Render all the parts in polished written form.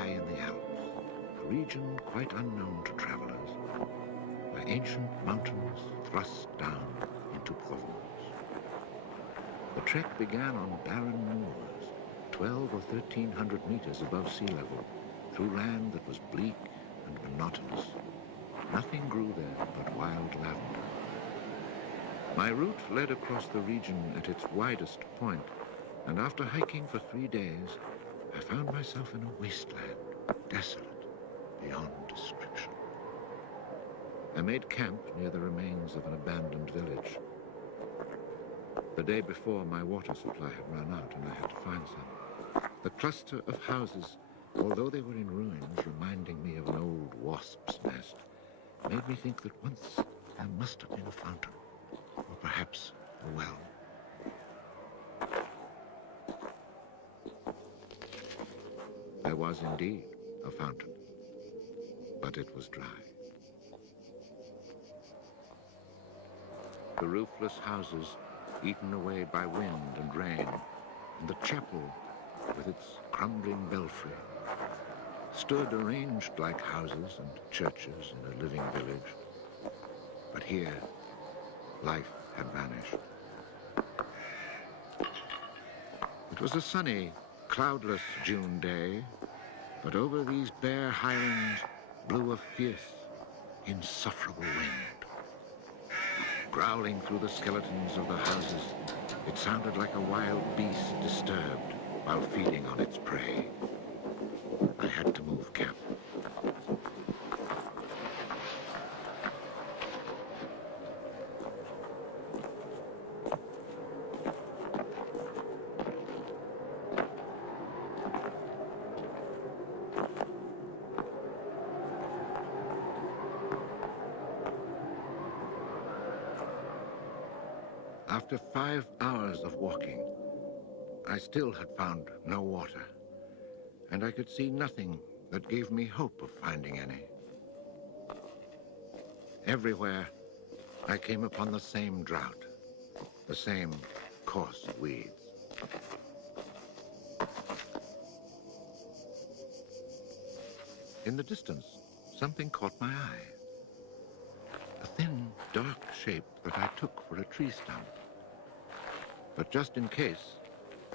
high in the Alps, a region quite unknown to travelers, where ancient mountains thrust down into Provence. The trek began on barren moors, 12 or 1,300 meters above sea level, through land that was bleak and monotonous. Nothing grew there but wild lavender. My route led across the region at its widest point, and after hiking for 3 days, I found myself in a wasteland, desolate beyond description. I made camp near the remains of an abandoned village. The day before, my water supply had run out and I had to find some. The cluster of houses, although they were in ruins, reminding me of an old wasp's nest, made me think that once there must have been a fountain, or perhaps a well. There was indeed a fountain, but it was dry. The roofless houses, eaten away by wind and rain, and the chapel, with its crumbling belfry, stood arranged like houses and churches in a living village. But here, life had vanished. It was a sunny, cloudless June day, but over these bare highlands blew a fierce, insufferable wind. Growling through the skeletons of the houses, it sounded like a wild beast disturbed while feeding on its prey. I had to move camp. After 5 hours of walking, I still had found no water, and I could see nothing that gave me hope of finding any. Everywhere, I came upon the same drought, the same coarse weeds. In the distance, something caught my eye. A thin, dark shape that I took for a tree stump. But just in case,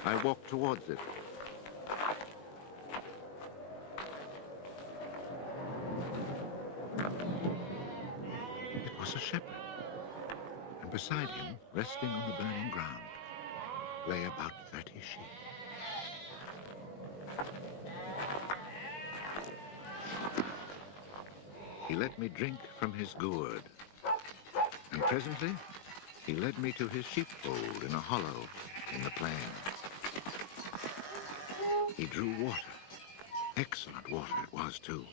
I walked towards it. It was a shepherd, and beside him, resting on the burning ground, lay about 30 sheep. He let me drink from his gourd, and presently he led me to his sheepfold in a hollow in the plain. He drew water. Excellent water it was, too,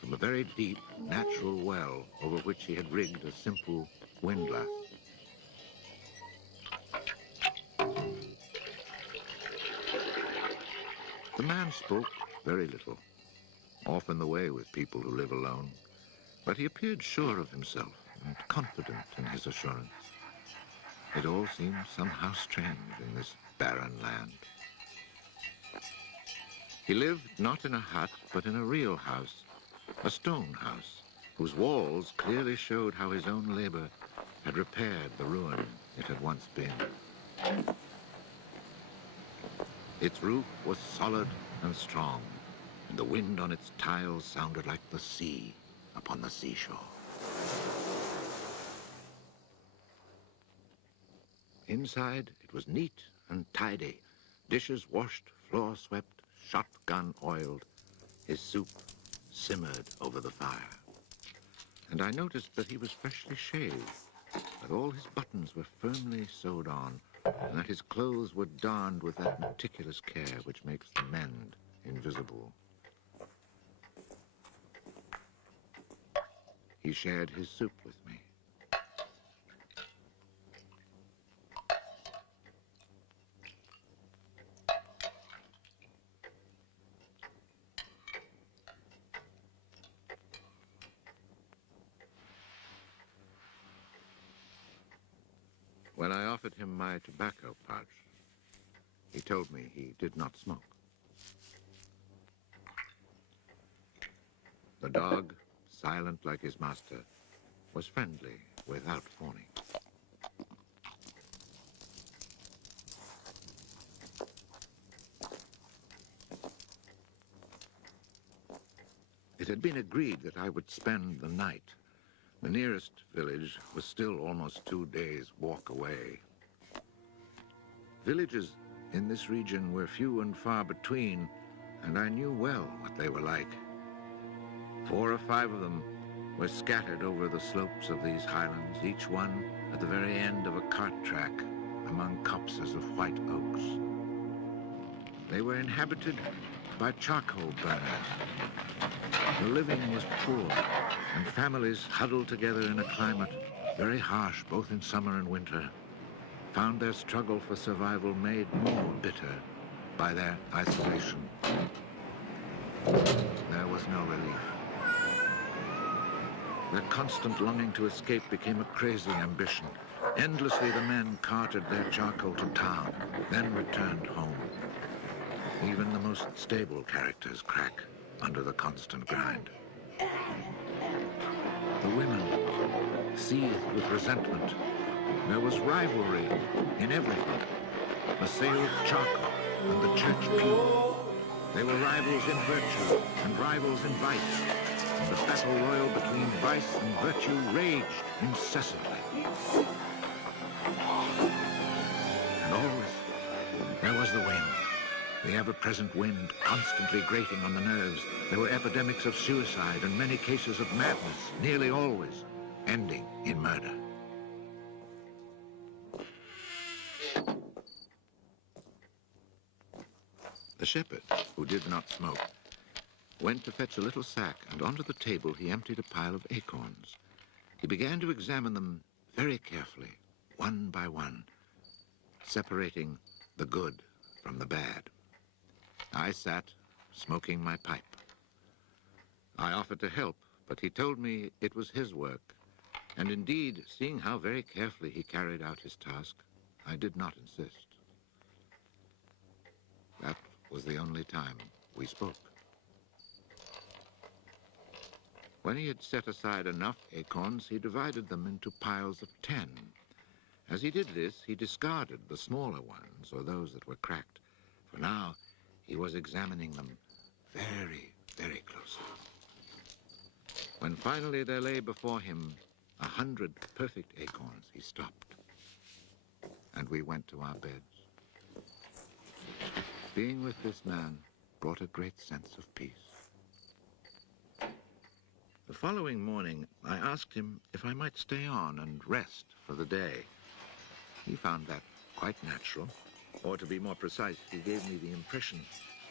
from a very deep, natural well over which he had rigged a simple windlass. The man spoke very little, often the way with people who live alone, but he appeared sure of himself and confident in his assurance. It all seemed somehow strange in this barren land. He lived not in a hut, but in a real house, a stone house, whose walls clearly showed how his own labor had repaired the ruin it had once been. Its roof was solid and strong, and the wind on its tiles sounded like the sea upon the seashore. Inside, it was neat and tidy, dishes washed, floor swept, shotgun oiled. His soup simmered over the fire. And I noticed that he was freshly shaved, that all his buttons were firmly sewed on, and that his clothes were darned with that meticulous care which makes the mend invisible. He shared his soup with me. When I offered him my tobacco pouch, he told me he did not smoke. dog, silent like his master, was friendly without fawning. It had been agreed that I would spend the night. The nearest village was still almost 2 days' walk away. Villages in this region were few and far between, and I knew well what they were like. 4 or 5 of them were scattered over the slopes of these highlands, each one at the very end of a cart track among copses of white oaks. They were inhabited by charcoal burners. The living was poor, and families huddled together in a climate very harsh both in summer and winter found their struggle for survival made more bitter by their isolation. There was no relief. Their constant longing to escape became a crazy ambition. Endlessly the men carted their charcoal to town, then returned home. Even the most stable characters crack under the constant grind. The women seethed with resentment. There was rivalry in everything. The sale of charcoal and the church pew. They were rivals in virtue and rivals in vice. And the battle royal between vice and virtue raged incessantly. And always there was the wind. The ever-present wind constantly grating on the nerves. There were epidemics of suicide and many cases of madness, nearly always ending in murder. The shepherd, who did not smoke, went to fetch a little sack, and onto the table he emptied a pile of acorns. He began to examine them very carefully, one by one, separating the good from the bad. I sat, smoking my pipe. I offered to help, but he told me it was his work, and indeed, seeing how very carefully he carried out his task, I did not insist. That was the only time we spoke. When he had set aside enough acorns, he divided them into piles of 10. As he did this, he discarded the smaller ones, or those that were cracked, for now he was examining them very, very closely. When finally there lay before him 100 perfect acorns, he stopped, and we went to our beds. Being with this man brought a great sense of peace. The following morning, I asked him if I might stay on and rest for the day. He found that quite natural, or to be more precise, he gave me the impression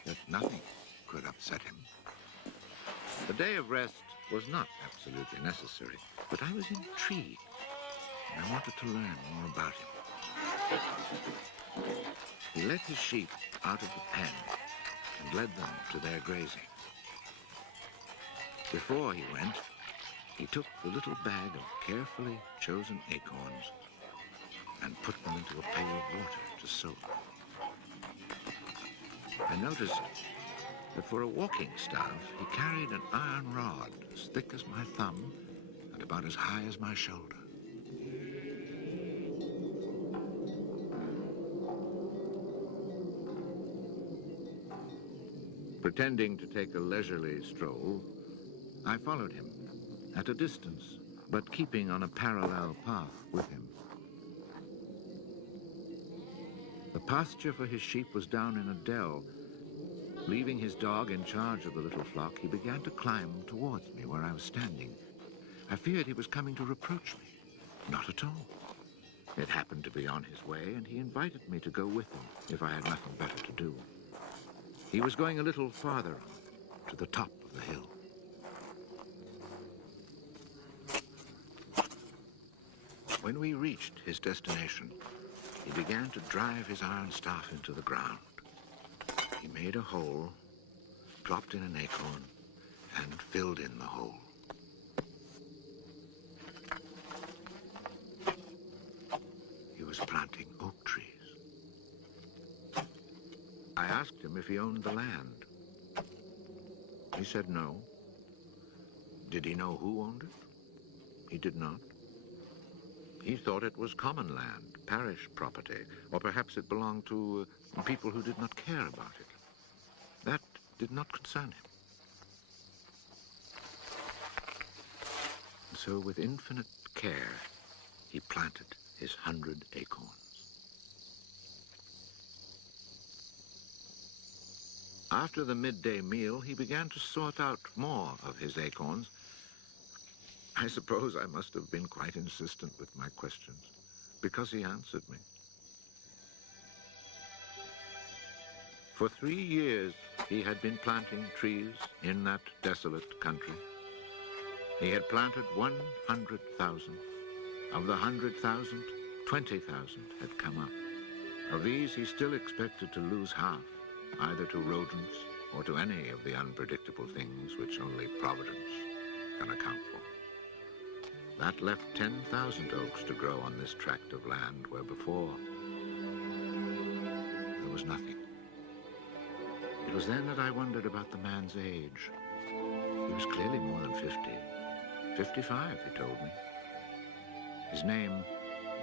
that nothing could upset him. The day of rest was not absolutely necessary, but I was intrigued, and I wanted to learn more about him. He let his sheep out of the pen and led them to their grazing. Before he went, he took the little bag of carefully chosen acorns and put them into a pail of water to soak. I noticed that for a walking staff, he carried an iron rod as thick as my thumb and about as high as my shoulder. Pretending to take a leisurely stroll, I followed him at a distance, but keeping on a parallel path with him. The pasture for his sheep was down in a dell. Leaving his dog in charge of the little flock, he began to climb towards me where I was standing. I feared he was coming to reproach me. Not at all. It happened to be on his way, and he invited me to go with him if I had nothing better to do. He was going a little farther on, to the top of the hill. When we reached his destination, he began to drive his iron staff into the ground. He made a hole, dropped in an acorn, and filled in the hole. He was planting oak trees. I asked him if he owned the land. He said no, Did he know who owned it? He did not. He thought it was common land, parish property, or perhaps it belonged to people who did not care about it. That did not concern him. So with infinite care, he planted his 100 acorns. After the midday meal, he began to sort out more of his acorns. I suppose I must have been quite insistent with my questions, because he answered me. For 3 years, he had been planting trees in that desolate country. He had planted 100,000. Of the 100,000, 20,000 had come up. Of these, he still expected to lose half, either to rodents or to any of the unpredictable things which only Providence can account for. That left 10,000 oaks to grow on this tract of land where before there was nothing. It was then that I wondered about the man's age. He was clearly more than 50. 55, he told me. His name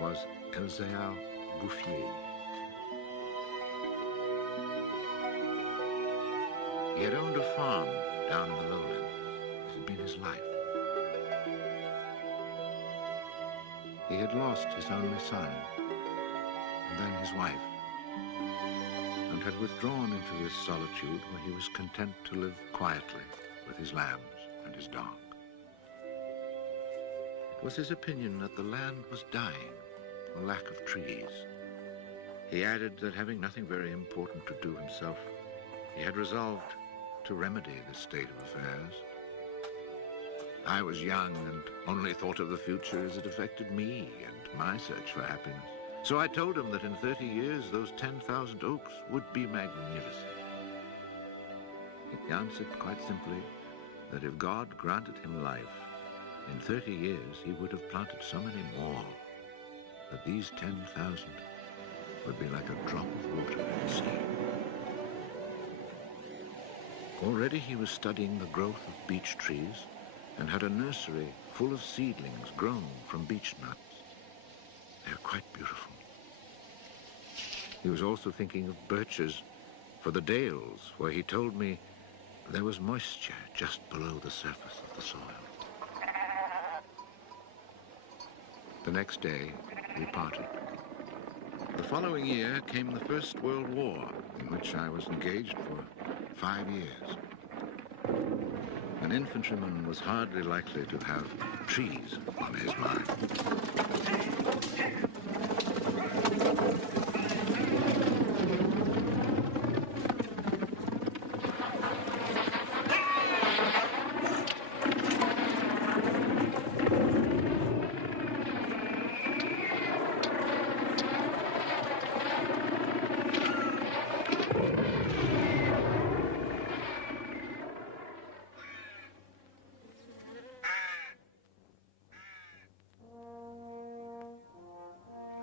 was Elzéar Bouffier. He had owned a farm down in the lowlands. It had been his life. He had lost his only son, and then his wife, and had withdrawn into this solitude where he was content to live quietly with his lambs and his dog. It was his opinion that the land was dying for lack of trees. He added that having nothing very important to do himself, he had resolved to remedy this state of affairs. I was young and only thought of the future as it affected me and my search for happiness. So I told him that in 30 years, those 10,000 oaks would be magnificent. He answered quite simply that if God granted him life, in 30 years he would have planted so many more that these 10,000 would be like a drop of water in the sea. Already he was studying the growth of beech trees and had a nursery full of seedlings grown from beech nuts. They're quite beautiful. He was also thinking of birches for the dales, where he told me there was moisture just below the surface of the soil. The next day, we parted. The following year came the First World War, in which I was engaged for 5 years. An infantryman was hardly likely to have trees on his mind.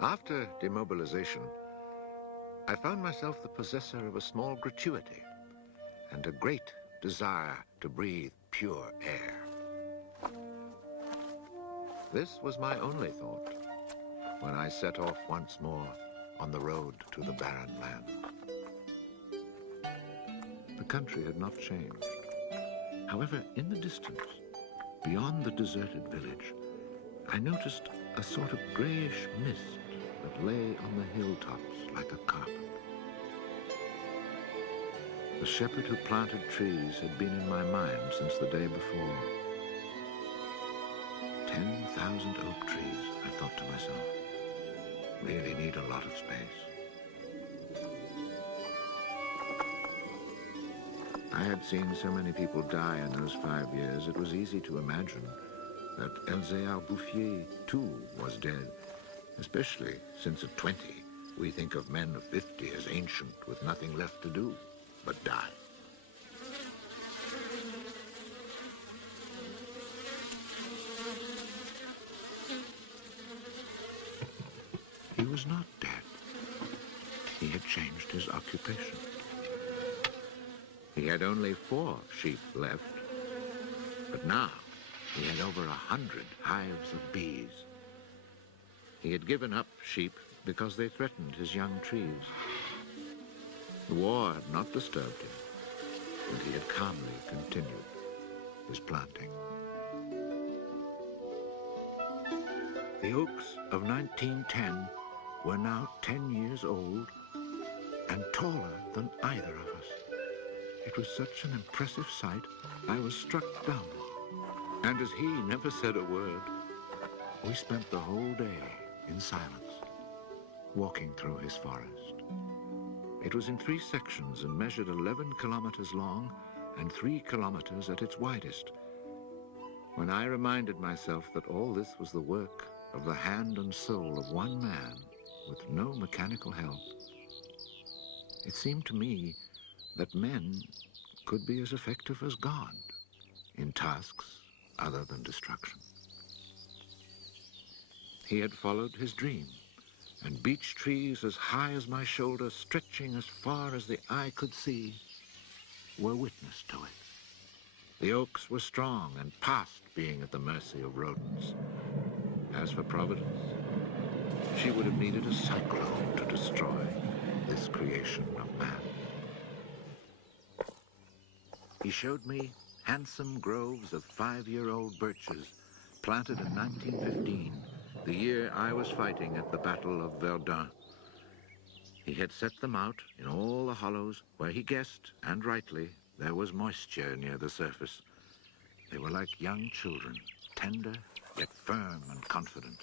After demobilization, I found myself the possessor of a small gratuity and a great desire to breathe pure air. This was my only thought when I set off once more on the road to the barren land. The country had not changed. However, in the distance, beyond the deserted village, I noticed a sort of grayish mist that lay on the hilltops like a carpet. The shepherd who planted trees had been in my mind since the day before. 10,000 oak trees, I thought to myself, really need a lot of space. I had seen so many people die in those 5 years, it was easy to imagine that Elzéar Bouffier, too, was dead, especially since at 20, we think of men of 50 as ancient with nothing left to do but die. He was not dead. He had changed his occupation. He had only 4 sheep left, but now He had over 100 hives of bees. He had given up sheep because they threatened his young trees. The war had not disturbed him, and he had calmly continued his planting. The oaks of 1910 were now 10 years old and taller than either of us. It was such an impressive sight, I was struck dumb. And as he never said a word, we spent the whole day in silence, walking through his forest. It was in 3 sections and measured 11 kilometers long and 3 kilometers at its widest. When I reminded myself that all this was the work of the hand and soul of one man with no mechanical help, it seemed to me that men could be as effective as God in tasks other than destruction. He had followed his dream, and beech trees as high as my shoulder, stretching as far as the eye could see, were witness to it. The oaks were strong and past being at the mercy of rodents. As for Providence, she would have needed a cyclone to destroy this creation of man. He showed me handsome groves of 5-year-old birches planted in 1915, the year I was fighting at the Battle of Verdun. He had set them out in all the hollows where he guessed, and rightly, there was moisture near the surface. They were like young children, tender yet firm and confident.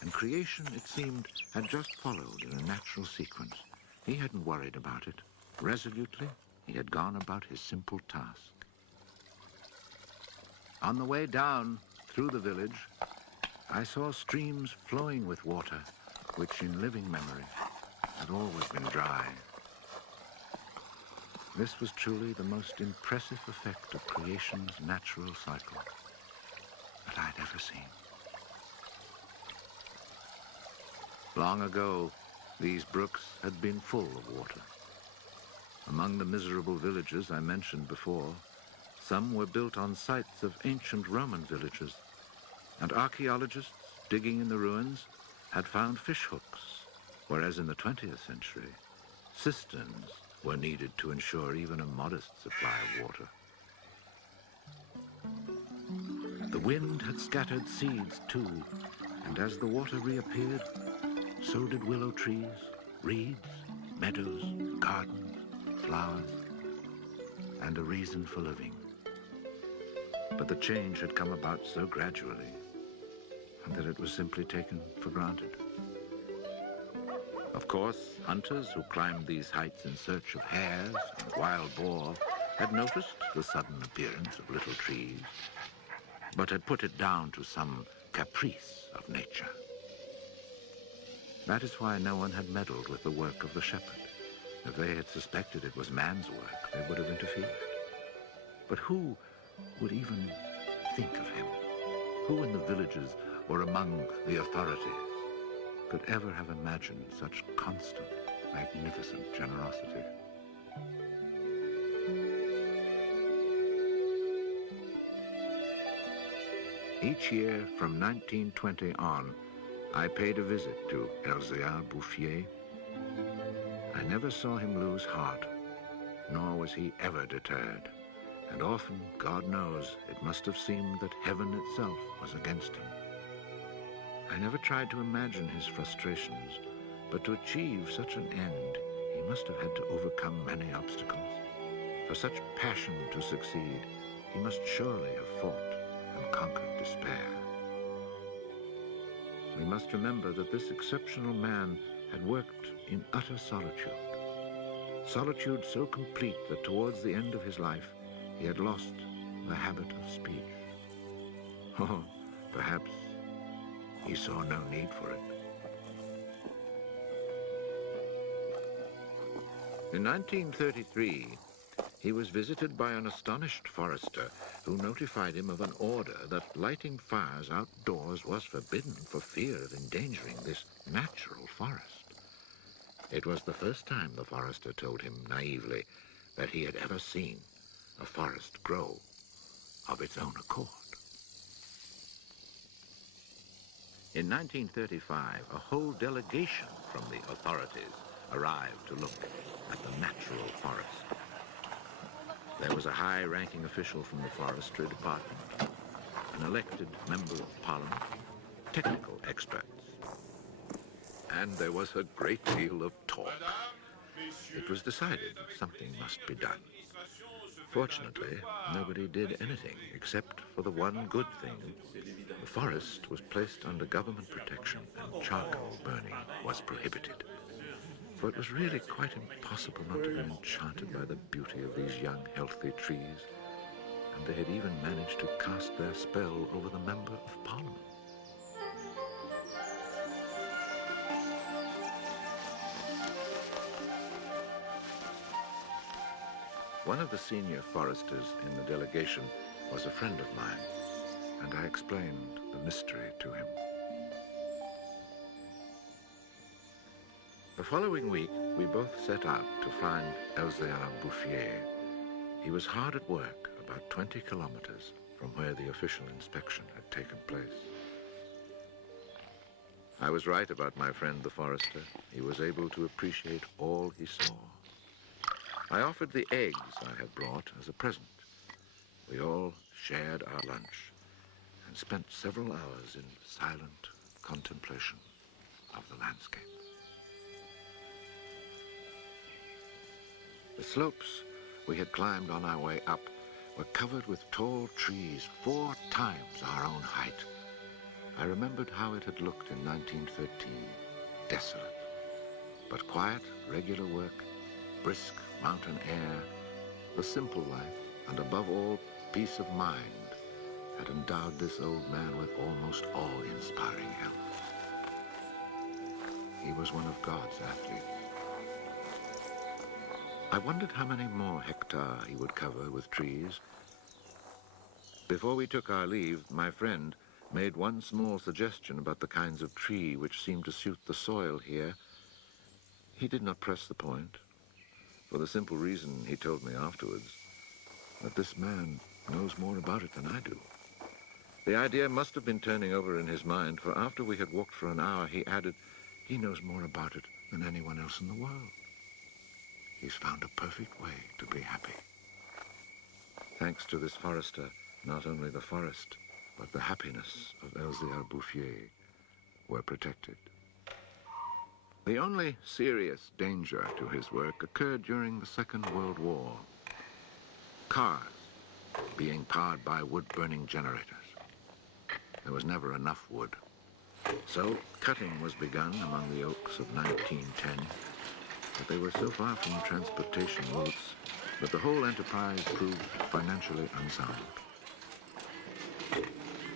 And creation, it seemed, had just followed in a natural sequence. He hadn't worried about it. Resolutely, he had gone about his simple task. On the way down through the village, I saw streams flowing with water, which in living memory had always been dry. This was truly the most impressive effect of creation's natural cycle that I'd ever seen. Long ago, these brooks had been full of water. Among the miserable villages I mentioned before, some were built on sites of ancient Roman villages, and archaeologists digging in the ruins had found fish hooks, whereas in the 20th century, cisterns were needed to ensure even a modest supply of water. The wind had scattered seeds too, and as the water reappeared, so did willow trees, reeds, meadows, gardens, flowers, and a reason for living. But the change had come about so gradually that it was simply taken for granted. Of course, hunters who climbed these heights in search of hares and wild boar had noticed the sudden appearance of little trees, but had put it down to some caprice of nature. That is why no one had meddled with the work of the shepherd. If they had suspected it was man's work, they would have interfered. But who would even think of him? Who in the villages or among the authorities could ever have imagined such constant, magnificent generosity? Each year from 1920 on, I paid a visit to HERVÉ. I never saw him lose heart, nor was he ever deterred. And often, God knows, it must have seemed that heaven itself was against him. I never tried to imagine his frustrations, but to achieve such an end, he must have had to overcome many obstacles. For such passion to succeed, he must surely have fought and conquered despair. We must remember that this exceptional man had worked in utter solitude. Solitude so complete that towards the end of his life, he had lost the habit of speech. Oh, perhaps he saw no need for it. In 1933, he was visited by an astonished forester who notified him of an order that lighting fires outdoors was forbidden for fear of endangering this natural forest. It was the first time the forester told him naively that he had ever seen a forest grow of its own accord. In 1935, a whole delegation from the authorities arrived to look at the natural forest. There was a high-ranking official from the forestry department, an elected member of parliament, technical experts. And there was a great deal of talk. It was decided something must be done. Fortunately, nobody did anything except for the one good thing. The forest was placed under government protection and charcoal burning was prohibited. For it was really quite impossible not to be enchanted by the beauty of these young, healthy trees. And they had even managed to cast their spell over the Member of Parliament. One of the senior foresters in the delegation was a friend of mine, and I explained the mystery to him. The following week, we both set out to find Elzéar Bouffier. He was hard at work, about 20 kilometers from where the official inspection had taken place. I was right about my friend the forester. He was able to appreciate all he saw. I offered the eggs I had brought as a present. We all shared our lunch and spent several hours in silent contemplation of the landscape. The slopes we had climbed on our way up were covered with tall trees 4 times our own height. I remembered how it had looked in 1913, desolate, but quiet, regular work, brisk mountain air, the simple life, and above all, peace of mind, had endowed this old man with almost awe-inspiring health. He was one of God's athletes. I wondered how many more hectares he would cover with trees. Before we took our leave, my friend made one small suggestion about the kinds of tree which seemed to suit the soil here. He did not press the point, for the simple reason, he told me afterwards, that this man knows more about it than I do. The idea must have been turning over in his mind, for after we had walked for an hour, he added, he knows more about it than anyone else in the world. He's found a perfect way to be happy. Thanks to this forester, not only the forest, but the happiness of Elzéar Bouffier were protected. The only serious danger to his work occurred during the Second World War. Cars being powered by wood-burning generators. There was never enough wood. So cutting was begun among the oaks of 1910, but they were so far from transportation routes that the whole enterprise proved financially unsound.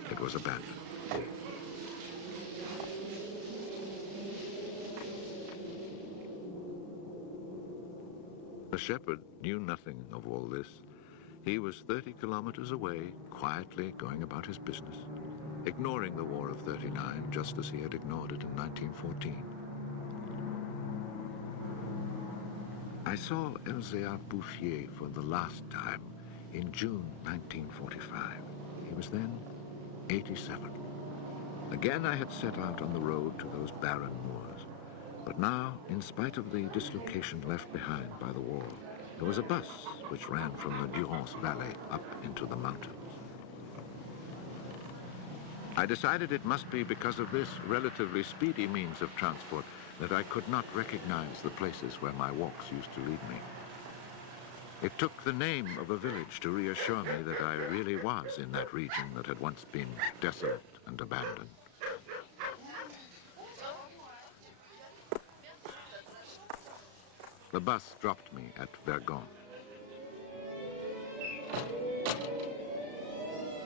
It was abandoned. The shepherd knew nothing of all this. He was 30 kilometers away, quietly going about his business, ignoring the War of '39 just as he had ignored it in 1914. I saw Elzéar Bouffier for the last time in June 1945. He was then 87. Again I had set out on the road to those barren moors. But now, in spite of the dislocation left behind by the war, there was a bus which ran from the Durance Valley up into the mountains. I decided it must be because of this relatively speedy means of transport that I could not recognize the places where my walks used to lead me. It took the name of a village to reassure me that I really was in that region that had once been desolate and abandoned. The bus dropped me at Vergon.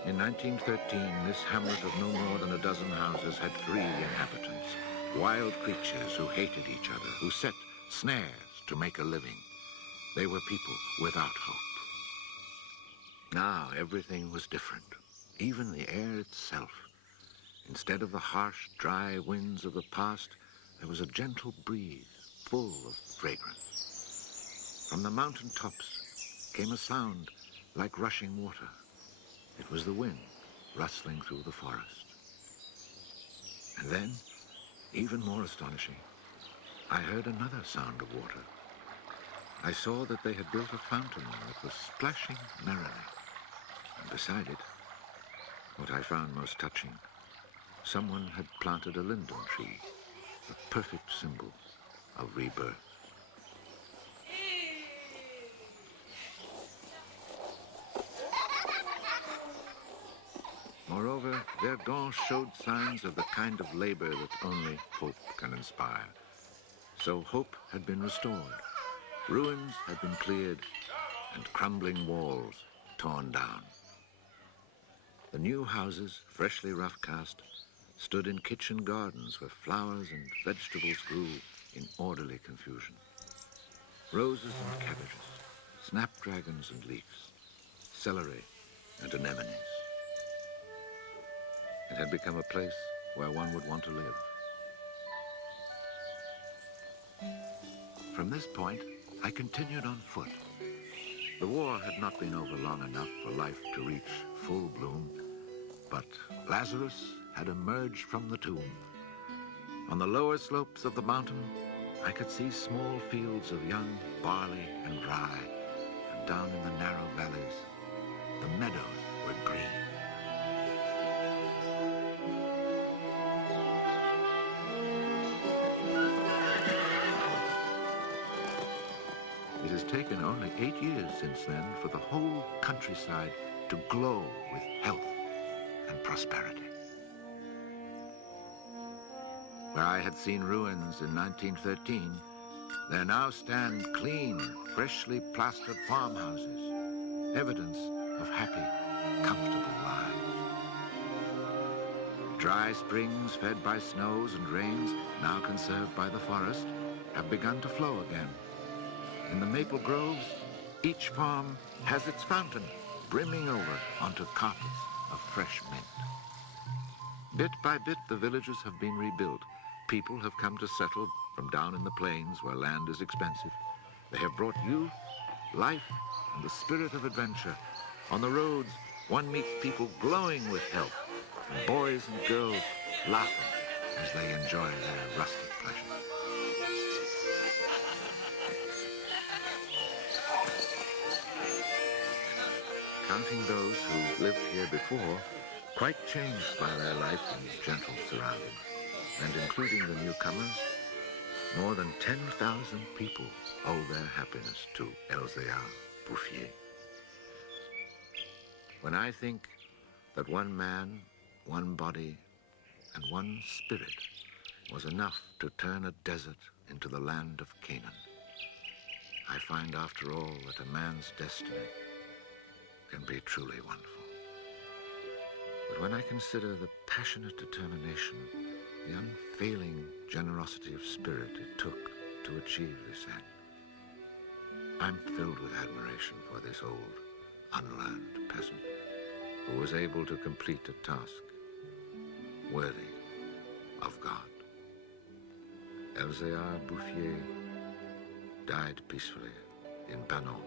In 1913, this hamlet of no more than a dozen houses had 3 inhabitants, wild creatures who hated each other, who set snares to make a living. They were people without hope. Now everything was different, even the air itself. Instead of the harsh, dry winds of the past, there was a gentle breeze full of fragrance. From the mountain tops came a sound like rushing water. It was the wind rustling through the forest. And then, even more astonishing, I heard another sound of water. I saw that they had built a fountain that was splashing merrily. And beside it, what I found most touching, someone had planted a linden tree, the perfect symbol of rebirth. Moreover, Verdun showed signs of the kind of labor that only hope can inspire. So hope had been restored. Ruins had been cleared and crumbling walls torn down. The new houses, freshly rough-cast, stood in kitchen gardens where flowers and vegetables grew in orderly confusion. Roses and cabbages, snapdragons and leeks, celery and anemones. It had become a place where one would want to live. From this point, I continued on foot. The war had not been over long enough for life to reach full bloom, but Lazarus had emerged from the tomb. On the lower slopes of the mountain, I could see small fields of young barley and rye, and down in the narrow valleys, the meadows were green. It has taken only 8 years since then for the whole countryside to glow with health and prosperity. Where I had seen ruins in 1913, there now stand clean, freshly plastered farmhouses, evidence of happy, comfortable lives. Dry springs fed by snows and rains, now conserved by the forest, have begun to flow again. In the maple groves, each farm has its fountain brimming over onto carpets of fresh mint. Bit by bit, the villages have been rebuilt. People have come to settle from down in the plains where land is expensive. They have brought youth, life, and the spirit of adventure. On the roads, one meets people glowing with health, and boys and girls laughing as they enjoy their rustic pleasures. Counting those who lived here before, quite changed by their life in gentle surroundings, and including the newcomers, more than 10,000 people owe their happiness to Elzéar Bouffier. When I think that one man, one body, and one spirit was enough to turn a desert into the land of Canaan, I find after all that a man's destiny can be truly wonderful. But when I consider the passionate determination, the unfailing generosity of spirit it took to achieve this end, I'm filled with admiration for this old, unlearned peasant who was able to complete a task worthy of God. Elzéar Bouffier died peacefully in Banon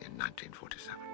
in 1947.